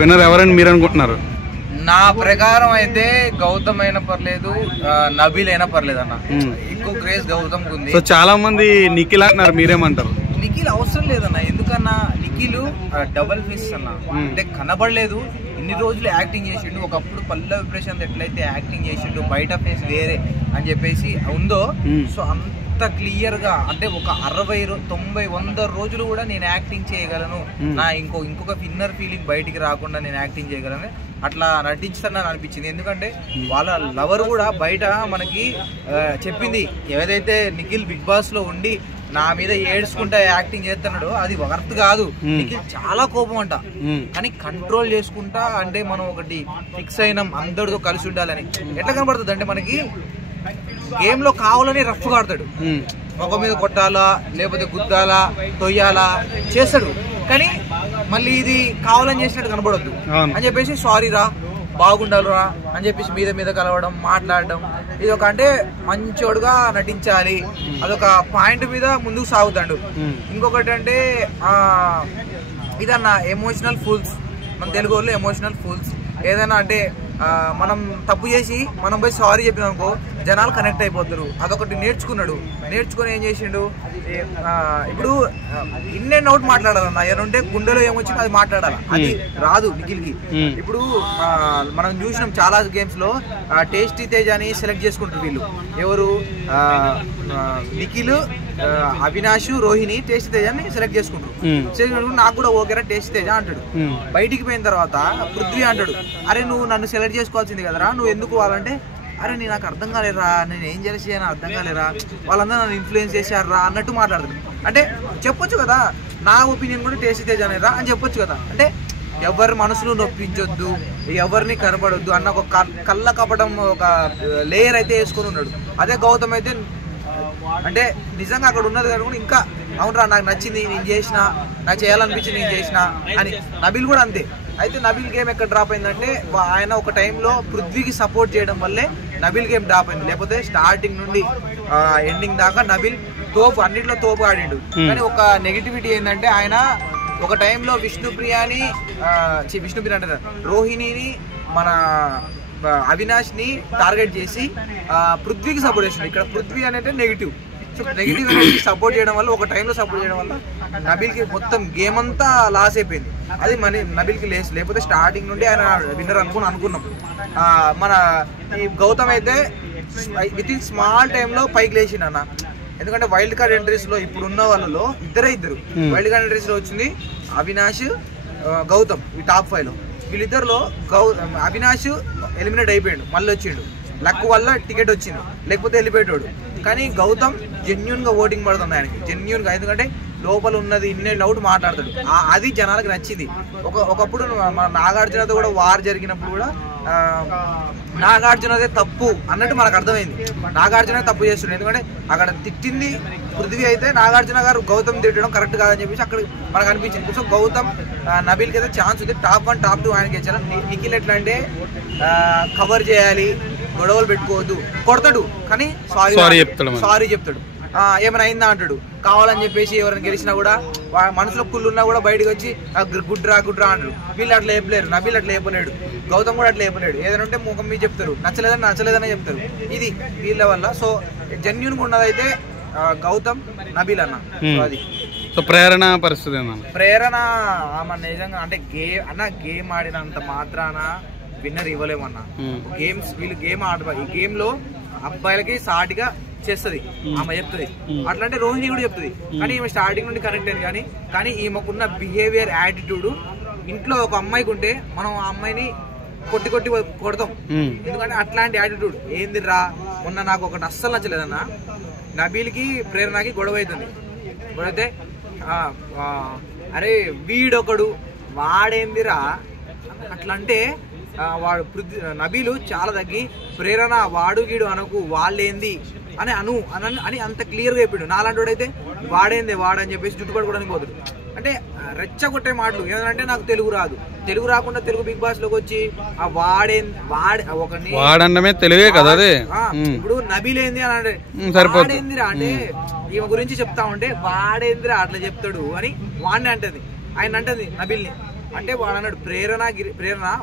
Winner ఎవరని మీరు అనుకుంటున్నారు? నా ప్రకారం అయితే గౌతమ్ అయినా పర్లేదు, నబీల్ అయినా పర్లేదు అన్న. ఎక్కువ క్రేజ్ గౌతమ్ ఉంది. సో చాలా మంది నిఖిల్ అంటున్నారు, మీరేమంటారు? నిఖిల్ అవసరం లేదన్న. ఎందుకన్నా నిఖిల్ డబుల్ ఫేస్ అన్న. అంటే కనబడలేదు, ఇన్ని రోజులు యాక్టింగ్ చేసిండు. ఒకప్పుడు పల్లవి ప్రశాంత్ ఎట్లయితే యాక్టింగ్ చేసిండు, బయట ఫేస్ వేరే అని చెప్పేసి ఉందో, సో అంత క్లియర్ గా అంటే ఒక 60, 90, 100 రోజులు కూడా నేను యాక్టింగ్ చేయగలను, నా ఇంకొక ఇన్నర్ ఫీలింగ్ బయటికి రాకుండా నేను యాక్టింగ్ చేయగలను అట్లా నటించుతానని అనిపించింది. ఎందుకంటే వాళ్ళ లవర్ కూడా బయట మనకి చెప్పింది, ఏదైతే నిఖిల్ బిగ్ బాస్ లో ఉండి నా మీద ఏడ్చుకుంటా యాక్టింగ్ చేస్తున్నాడు అది వర్త్ కాదు. నిఖిల్ చాలా కోపం అంట, కానీ కంట్రోల్ చేసుకుంటా. అంటే మనం ఒకటి ఫిక్స్ అయినాం అందరితో కలిసి ఉండాలని. ఎట్లా కనబడుతుంది అంటే మనకి గేమ్ లో కావాలని రఫ్ ఆడతాడు, ముఖం మీద కొట్టాలా లేకపోతే గుద్దాలా తొయ్యాలా చేస్తాడు, కానీ మళ్ళీ ఇది కావాలని చేసినట్టు కనబడొద్దు అని చెప్పేసి సారీ రా బాగుండాలిరా అని చెప్పేసి మీద మీద కలవడం మాట్లాడడం, ఇది ఒక అంటే మంచోడుగా నటించాలి అదొక పాయింట్ మీద ముందుకు సాగుతాడు. ఇంకొకటి అంటే ఇదన్న ఎమోషనల్ ఫూల్స్, మన తెలుగు వాళ్ళు ఎమోషనల్ ఫూల్స్. ఏదైనా అంటే మనం తప్పు చేసి మనం పోయి సారీ చెప్పినాం అనుకో జనాలు కనెక్ట్ అయిపోతారు. అదొకటి నేర్చుకుని ఏం చేసిండు, ఇప్పుడు ఇన్ అండ్ అవుట్ మాట్లాడాలన్న. ఏమంటే గుండెలో ఏమొచ్చిందో అది మాట్లాడాలి, అది రాదు నిఖిల్కి. ఇప్పుడు మనం చూసినాం చాలా గేమ్స్ లో టేస్టీ తేజ అని సెలెక్ట్ చేసుకుంటారు వీళ్ళు. ఎవరు నిఖిల్, అవినాష్, రోహిణి టేస్టీ తేజ అని సెలెక్ట్ చేసుకుంటారు. నాకు కూడా ఓకేరా టేస్టీ తేజ అంటాడు. బయటికి పోయిన తర్వాత పృథ్వీ అంటాడు, అరే నువ్వు నన్ను సెలెక్ట్ చేసుకోవాల్సింది కదరా, నువ్వు ఎందుకు వాళ్ళంటే అరే నాకు అర్థం కాలేరా, నేను ఏం చేసి అర్థం కాలేరా, వాళ్ళందరూ నన్ను ఇన్ఫ్లుయెన్స్ చేశారా అన్నట్టు మాట్లాడతాడు. అంటే చెప్పొచ్చు కదా నా ఒపీనియన్ కూడా టేస్టీ తేజ అనేరా అని చెప్పొచ్చు కదా. అంటే ఎవరి మనసును నొప్పించొద్దు, ఎవరిని కనపడొద్దు అన్న ఒక కళ్ళ కపటం ఒక లేయర్ అయితే వేసుకొని ఉన్నాడు. అదే గౌతమ్ అయితే అంటే నిజంగా అక్కడ ఉన్నది కానీ కూడా ఇంకా అవునరా నాకు నచ్చింది నేను చేసిన, నాకు చేయాలనిపించింది నేను చేసిన అని. నబీల్ కూడా అంతే. అయితే నబీల్ గేమ్ ఎక్కడ డ్రాప్ అయిందంటే ఆయన ఒక టైంలో పృథ్వీకి సపోర్ట్ చేయడం వల్లే నబీల్ గేమ్ డ్రాప్ అయింది. లేకపోతే స్టార్టింగ్ నుండి ఎండింగ్ దాకా నబీల్ తోపు, అన్నింటిలో తోపు ఆడిండు. కానీ ఒక నెగిటివిటీ ఏంటంటే ఆయన ఒక టైంలో విష్ణుప్రియ అంటే రోహిణిని మన అవినాష్ ని టార్గెట్ చేసి పృథ్వీకి సపోర్ట్ చేసిండు. ఇక్కడ పృథ్వీ అనేది నెగిటివ్. సో నెగిటివ్ అనేది సపోర్ట్ చేయడం వల్ల ఒక టైంలో సపోర్ట్ చేయడం వల్ల నబీల్కి మొత్తం గేమ్ అంతా లాస్ అయిపోయింది. అది నబీల్కి లేకపోతే స్టార్టింగ్ నుండి ఆయన విన్నర్ అనుకున్నాం. మన ఈ గౌతమ్ అయితే విత్ ఇన్ స్మాల్ టైంలో పైకి లేచిండు అన్న. ఎందుకంటే వైల్డ్ కార్డ్ ఎంట్రీస్ లో ఇప్పుడున్న వాళ్ళలో ఇద్దరు వైల్డ్ కార్డ్ ఎంట్రీస్ లో వచ్చింది అవినాష్, గౌతమ్. ఈ టాప్ 5 లో వీళ్ళిద్దరిలో అవినాష్ ఎలిమినేట్ అయిపోయాడు, మళ్ళీ వచ్చిండు. లక్ వల్ల టికెట్ వచ్చింది, లేకపోతే వెళ్ళిపోయాడు. కానీ గౌతమ్ జెన్యున్ గా ఓటింగ్ పడుతుంది ఆయనకి, జెన్యున్ గా. ఎందుకంటే లోపల ఉన్నది ఇన్నే అవుట్ మాట్లాడతాడు, అది జనాలకు నచ్చింది. ఒకప్పుడు నాగార్జునతో కూడా వార్ జరిగినప్పుడు కూడా నాగార్జునదే తప్పు అన్నట్టు మనకు అర్థమైంది. నాగార్జున తప్పు చేస్తుండే, ఎందుకంటే అక్కడ తిట్టింది పృథ్వీ అయితే నాగార్జున గారు గౌతమ్ తిట్టడం కరెక్ట్ కాదని చెప్పేసి అక్కడ మనకు అనిపించింది. సో గౌతమ్ నబీల్కి అయితే ఛాన్స్ ఉంది. టాప్ 1 టాప్ 2 ఆయనకి ఇచ్చారు. నిఖిల్ ఎట్లా అంటే కవర్ చేయాలి, గొడవలు పెట్టుకోవద్దు, కొడతాడు కానీ సారీ చెప్తాడు. ఏమైనా అయిందా అంటాడు, కావాలని చెప్పేసి ఎవరైనా గెలిచినా కూడా మనసులో కుళ్ళున్నా కూడా బయటకు వచ్చి గుడ్రా అంటాడు. వీళ్ళు అట్లా చెప్పలేరు, నబీల్ అట్లా చెప్పలేడు, గౌతమ్ కూడా అట్లా చెప్పలేడు. ఏదైనా ఉంటే ముఖం మీద చెప్తారు, నచ్చలేదని చెప్తారు. ఇది వీళ్ళ వల్ల. సో జెన్యూన్ గా ఉన్నదైతే గౌతమ్, నబీల్ అన్న. అది సో ప్రేరణ పరిస్థితి, ప్రేరణ నిజంగా అంటే గేమ్ ఆడినంత మాత్రాన విన్నర్ ఇవ్వలేమన్నా. వీళ్ళు గేమ్ ఆడతారు. ఈ గేమ్ లో అబ్బాయిలకి సాటిగా చేస్తుంది ఆమె చెప్తుంది. అట్లా అంటే రోహిణి కూడా చెప్తుంది. కానీ ఈమె స్టార్టింగ్ నుండి కనెక్ట్ అయింది. కానీ ఈమెకున్న బిహేవియర్, యాటిట్యూడ్ ఇంట్లో ఒక అమ్మాయికి ఉంటే మనం ఆ అమ్మాయిని కొట్టి కొడతాం. ఎందుకంటే అట్లాంటి యాటిట్యూడ్ ఏందిరా. మొన్న నాకు ఒకటి అస్సలు నచ్చలేదన్న, నబీల్కి ప్రేరణకి గొడవ అవుతుంది. గొడవైతే అరే వీడొకడు వాడేందిరా అట్లా అంటే వాడు నబీలు చాలా తగ్గి ప్రేరణ వాడు గీడు అనకు, వాళ్ళేంది అని అంత క్లియర్ గా చెప్పాడు. నాలాంటి వాడైతే వాడని చెప్పేసి జుట్టు పడుకోవడానికి పోతాడు. అంటే రెచ్చగొట్టే మాటలు. ఏదంటే నాకు తెలుగు రాదు, తెలుగు రాకుండా తెలుగు బిగ్ బాస్ లోకి వచ్చి ఆ వాడేంది తెలుగే కదా అది. ఇప్పుడు నబీలేంది అని అంటే వాడేందిరా అంటే ఈమె గురించి చెప్తా ఉంటే వాడేందిరా అట్లా చెప్తాడు అని వాడిని అంటది. ఆయన అంటది నబీల్ని, అంటే వాడు అన్నాడు ప్రేరణ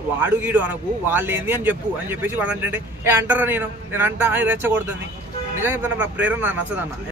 వాడు గీడు అనకు వాళ్ళు ఏంది అని చెప్పు అని చెప్పేసి వాడు అంటే అంటారా నేను అంటా అని రెచ్చగొడుతుంది. నిజంగా చెప్తాను, నాకు ప్రేరణ నచ్చదన్న.